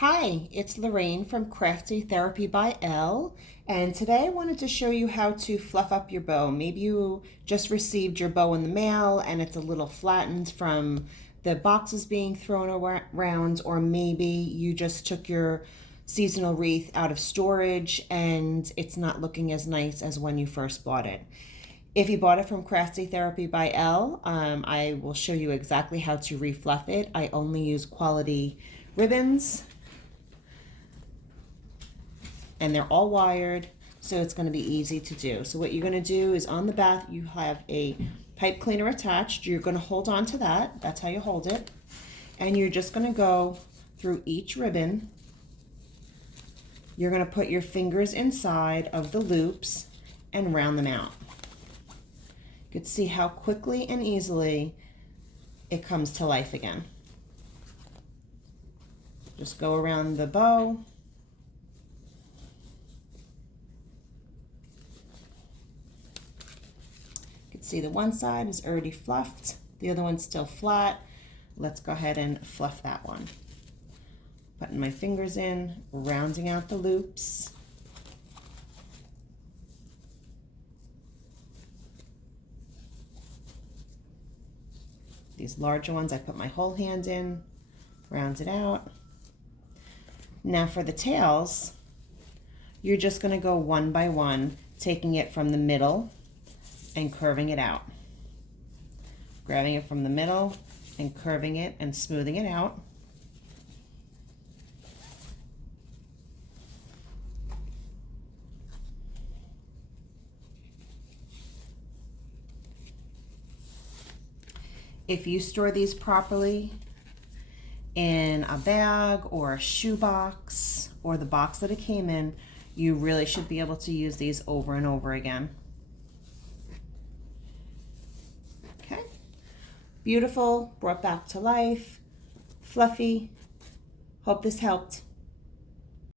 Hi, it's Lorraine from Craftytherapybyl, and today I wanted to show you how to fluff up your bow. Maybe you just received your bow in the mail and it's a little flattened from the boxes being thrown around, or maybe you just took your seasonal wreath out of storage and it's not looking as nice as when you first bought it. If you bought it from Crafty Therapy by Elle, I will show you exactly how to refluff it. I only use quality ribbons and they're all wired, so it's going to be easy to do. So what you're going to do is on the back you have a pipe cleaner attached. You're going to hold on to that. That's how you hold it. And you're just going to go through each ribbon. You're going to put your fingers inside of the loops and round them out. You can see how quickly and easily it comes to life again. Just go around the bow. You can see the one side is already fluffed, the other one's still flat. Let's go ahead and fluff that one. Putting my fingers in, rounding out the loops. These larger ones, I put my whole hand in, round it out. Now for the tails, you're just going to go one by one, taking it from the middle and curving it out. Grabbing it from the middle and curving it and smoothing it out. If you store these properly in a bag or a shoebox or the box that it came in, you really should be able to use these over and over again. Okay, beautiful, brought back to life, fluffy. Hope this helped.